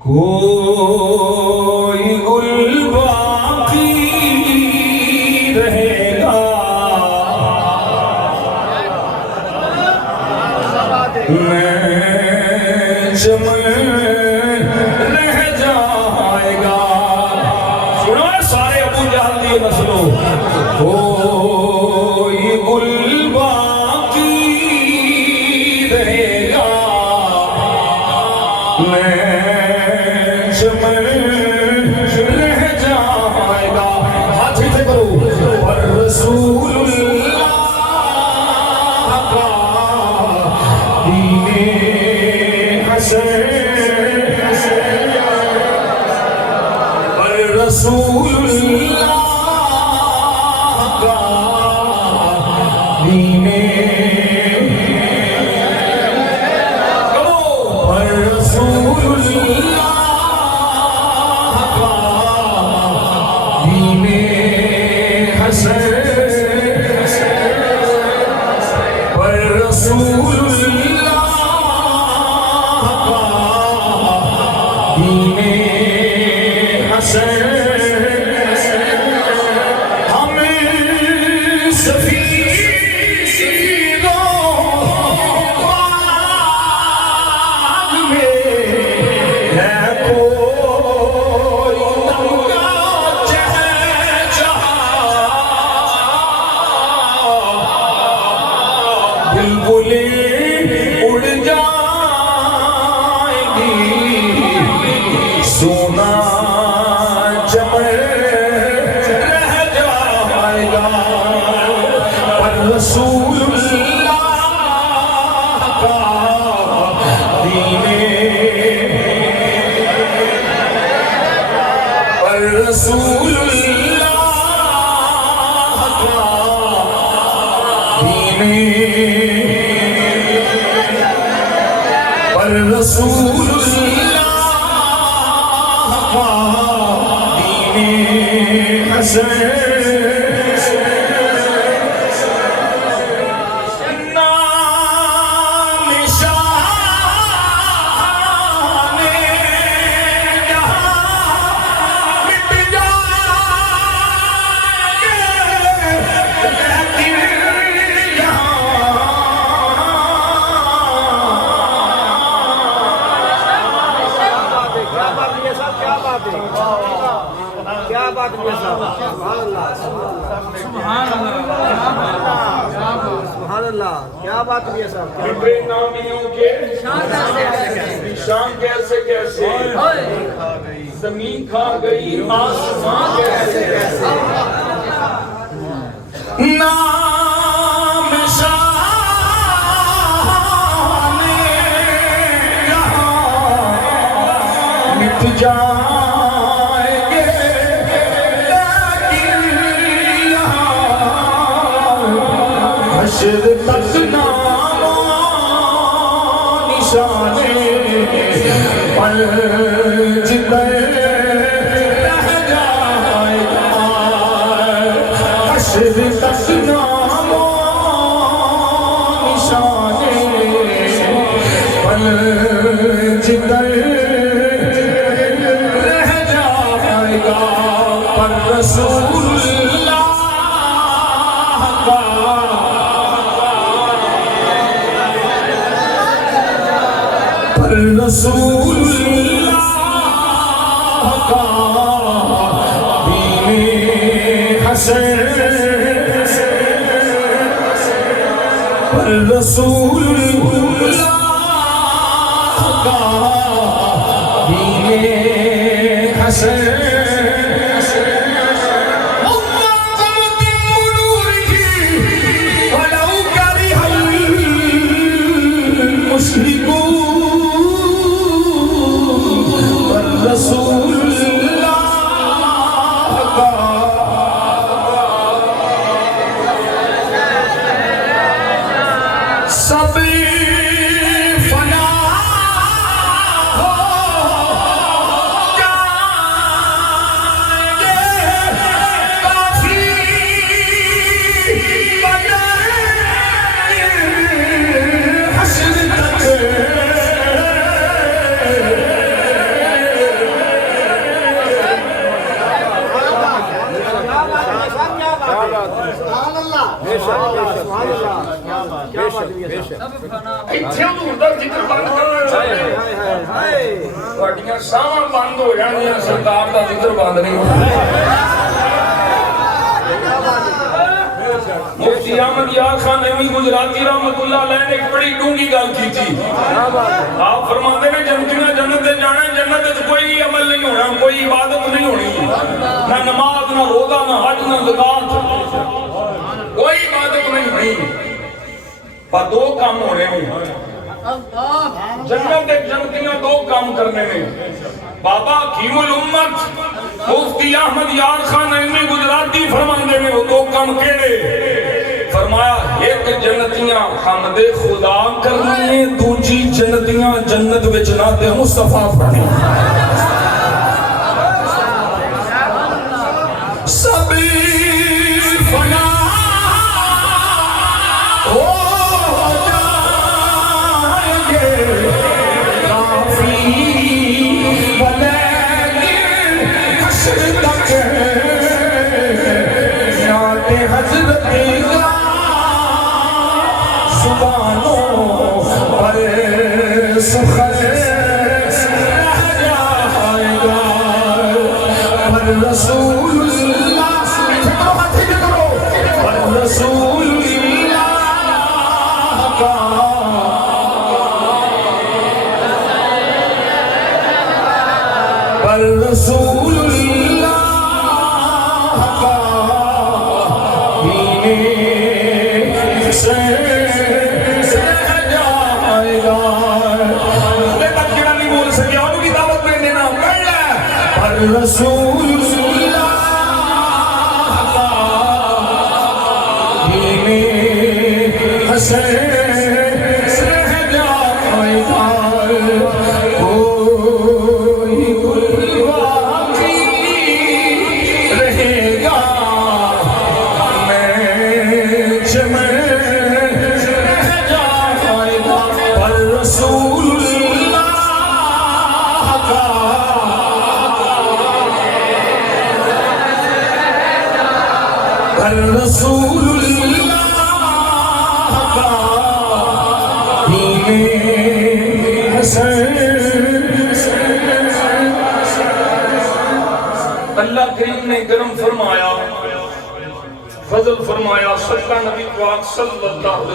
कोई गुल बाकी रहेगा, मैं चमन रह जाएगा। सुनो सारे अबू जहल की नस्लों, कोई गुल बाकी रहेगा, मैं चमन रह जाएगा। हाथ से करो और रसूलुल्लाह का दीने हसन और रसूलुल्लाह का दीने और रसूलुल्लाह का दीने हसन और रसूलुल्लाह का दीने हसन हमें सफीरों बाग में है कोई दंगा चहचहा, बुलबुलें उड़ जाएंगी, सोना चमन रह जाएगा, पर रसूलुल्लाह का दीने पर रसूलुल्लाह का दीने पर रसूलुल्लाह का दीने हसन नाम शाने जहां मिट जाएंगे, लेकिन क्या बात है साहब, सुभान अल्लाह, सुभान अल्लाह, क्या बात है साहब। नामियों के निशान कैसे कैसे जमीन खा गई, आसमान कैसे कैसे नाम शाने जहां मिट जाएंगे, लेकिन हश्र तक नामो निशाने पर जिंदे रह जाएगा, हश्र तक नामो निशाने पर जिंदे रह जाएगा, पर रसूलुल्लाह का पर रसूलुल्लाह का दीने हसन पर रसूलुल्लाह का दीने हसन ਇੱਥੇ ਹਜ਼ੂਰ ਦਾ ਜ਼ਿਕਰ ਬੰਦ ਕਰਨਾ ਚਾਹੀਦਾ ਤੁਹਾਡੀਆਂ ਸਾਹਾਂ ਬੰਦ ਹੋ ਜਾਣਗੀਆਂ ਸਰਕਾਰ ਦਾ ਜ਼ਿਕਰ ਬੰਦ ਨਹੀਂ ਹੋਣਾ मुफ्ती अहमद यार खान नईमी गुजराती रहमतुल्लाह अलैह ने एक बड़ी डूंगी गल की थी आप फरमाते ने जन्नतियां जन्नत दे जाना जन्नत च कोई अमल नहीं होना कोई इबादत नहीं होनी ना नमाज ना रोजा ना हज ना ज़कात कोई इबादत नहीं होनी पर दो काम होने हैं जन्नत दे जन्नतियां दो काम करने ने बाबा हकीमुल उम्मत मुफ्ती अहमद यार खान नईमी गुजराती फरमाते ने वो दो काम केड़े फरमाया एक जन्नतियां हमदे खुदा करनी दूजी जन्नतियां जन्नत विच नाते मुस्तफा पढ़नी सभी फना हो जाएंगे काफी वलेकिन हश्र तक याद हज़रत अल्लाह करीम ने करम फरमाया फजल फरमाया सल्लल्लाहु अलैहि वसल्लम